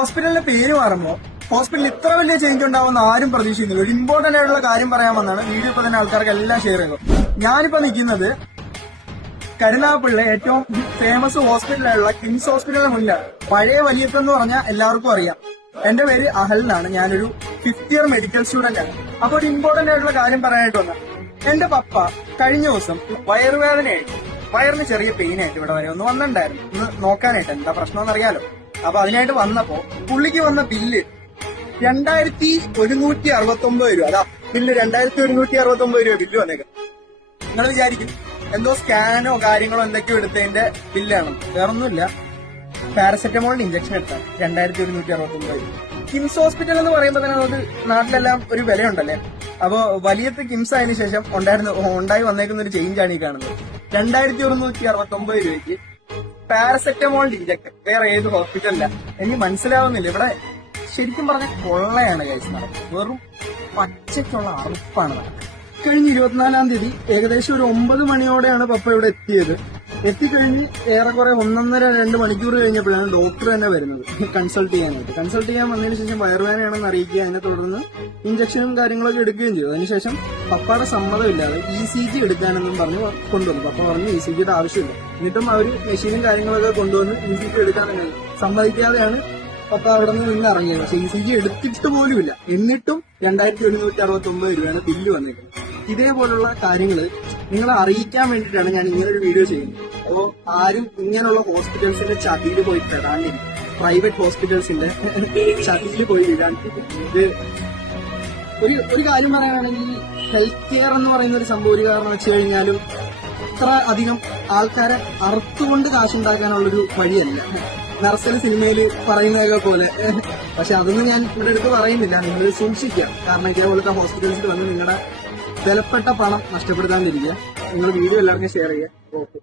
ഹോസ്പിറ്റലിന്റെ പേര് മാറുമ്പോൾ ഹോസ്പിറ്റലിൽ ഇത്ര വലിയ ചേഞ്ച് ഉണ്ടാവുമെന്ന് ആരും പ്രതീക്ഷിക്കുന്നില്ല. ഒരു ഇമ്പോർട്ടന്റ് ആയിട്ടുള്ള കാര്യം പറയാൻ വന്നാണ് വീഡിയോ ഇപ്പൊ തന്നെ ആൾക്കാർക്ക് എല്ലാം ഷെയർ ചെയ്തു. ഞാനിപ്പോ നിൽക്കുന്നത് കരുനാഗപ്പള്ളിയിലെ ഏറ്റവും ഫേമസ് ഹോസ്പിറ്റലായുള്ള കിംസ് ഹോസ്പിറ്റലിന് മുന്നിലാണ്. പഴയ വലിയത്തെന്ന് പറഞ്ഞാൽ എല്ലാവർക്കും അറിയാം. എന്റെ പേര് അഹൽ എന്നാണ്. ഞാനൊരു 5th ഇയർ മെഡിക്കൽ സ്റ്റുഡന്റ് ആണ്. അപ്പൊ ഒരു ഇമ്പോർട്ടന്റ് ആയിട്ടുള്ള കാര്യം പറയാനായിട്ട് വന്ന എന്റെ പപ്പ കഴിഞ്ഞ ദിവസം വയറുവേദനയായിട്ട്, വയറിന് ചെറിയ പെയിൻ ആയിട്ട് ഇവിടെ വരെ ഒന്ന് വന്നിട്ടുണ്ടായിരുന്നു. ഒന്ന് നോക്കാനായിട്ട് എന്താ പ്രശ്നമെന്ന് അറിയാലോ. അപ്പൊ അതിനായിട്ട് വന്നപ്പോ പുള്ളിക്ക് വന്ന ബില്ല് 2169 രൂപ. അതാ ബില്ല് 2169 രൂപ ബില്ല് വന്നേക്കാം. നിങ്ങൾ വിചാരിക്കും എന്തോ സ്കാനോ കാര്യങ്ങളോ എന്തൊക്കെയോ എടുത്തതിന്റെ ബില്ലാണ്. വേറൊന്നുമില്ല, പാരസെറ്റമോളിന് ഇഞ്ചക്ഷൻ എടുത്താൽ 2169 രൂപ. കിംസ് ഹോസ്പിറ്റൽ എന്ന് പറയുമ്പോൾ തന്നെ നമുക്ക് നാട്ടിലെല്ലാം ഒരു വിലയുണ്ടല്ലേ. അപ്പൊ വലിയത്ത് കിംസ് ആയതിനു ശേഷം ഉണ്ടായി വന്നേക്കുന്ന ഒരു ചേഞ്ചാണ് ഈ കാണുന്നത്. 2169 രൂപയ്ക്ക് പാരസെറ്റമോളിന്റെ ഇഞ്ചക്ഷൻ വേറെ ഏത് ഹോസ്പിറ്റലില്ല. എനിക്ക് മനസ്സിലാവുന്നില്ല. ഇവിടെ ശരിക്കും പറഞ്ഞ കൊള്ളയാണ് കഴിച്ച് നടക്കുന്നത്. വെറും പച്ചയ്ക്കുള്ള അറുപ്പാണ് നടക്കുന്നത്. കഴിഞ്ഞ 24-ാം തീയതി ഏകദേശം ഒരു 9 മണിയോടെയാണ് പപ്പ ഇവിടെ എത്തിയത്. എത്തിക്കഴിഞ്ഞ് ഏറെക്കുറെ 1.5-2 മണിക്കൂർ കഴിഞ്ഞപ്പോഴാണ് ഡോക്ടർ തന്നെ വരുന്നത് കൺസൾട്ട് ചെയ്യാനായിട്ട്. കൺസൾട്ട് ചെയ്യാൻ വന്നതിന് ശേഷം വയറുവേദനയാണെന്ന് അറിയിക്കുക, അതിനെ തുടർന്ന് ഇഞ്ചക്ഷനും കാര്യങ്ങളൊക്കെ എടുക്കുകയും ചെയ്തു. അതിനുശേഷം പപ്പയുടെ സമ്മതമില്ലാതെ ECG എടുക്കാനെന്നും പറഞ്ഞ് കൊണ്ടുവന്നു. പപ്പ പറഞ്ഞു ECGയുടെ ആവശ്യമില്ല. എന്നിട്ടും അവര് മെഷീനും കാര്യങ്ങളൊക്കെ കൊണ്ടുവന്ന് ECG എടുക്കാൻ സമ്മതിക്കാതെയാണ് പപ്പ അവിടെ നിന്ന് ഇറങ്ങിയത്. പക്ഷെ ECG എടുത്തിട്ട് പോലുമില്ല. എന്നിട്ടും 2169 രൂപയാണ് ബില്ല് വന്നേക്കുന്നത്. ഇതേപോലുള്ള കാര്യങ്ങള് നിങ്ങളെ അറിയിക്കാൻ വേണ്ടിയിട്ടാണ് ഞാൻ ഇങ്ങനൊരു വീഡിയോ ചെയ്യുന്നത്. അപ്പോ ആരും ഇങ്ങനെയുള്ള ഹോസ്പിറ്റൽസിന്റെ ചതിയിൽ പോയി പെടാണ്ടിരിക്കും. പ്രൈവറ്റ് ഹോസ്പിറ്റൽസിന്റെ ചതിയിൽ പോയി വീഴാണ്ടിരിക്കും. ഇത് ഒരു കാര്യം പറയാനാണെങ്കിൽ ഹെൽത്ത് കെയർ എന്ന് പറയുന്ന ഒരു സംഭവം ഒരു കാരണം വെച്ച് കഴിഞ്ഞാലും ഇത്ര അധികം ആൾക്കാരെ അറുത്തുകൊണ്ട് കാശുണ്ടാക്കാനുള്ളൊരു വഴിയല്ല. നർസൽ സിനിമയിൽ പറയുന്നതൊക്കെ പോലെ. പക്ഷെ അതൊന്നും ഞാൻ ഇവിടെ എടുത്ത് പറയുന്നില്ല. നിങ്ങൾ സൂക്ഷിക്കാം. കാരണം ഇതേപോലത്തെ ഹോസ്പിറ്റൽസിൽ വന്ന് നിങ്ങളുടെ വിലപ്പെട്ട പണം നഷ്ടപ്പെടുത്താണ്ടിരിക്കുക. നിങ്ങൾ വീഡിയോ എല്ലാവർക്കും ഷെയർ ചെയ്യുക. ഓക്കെ.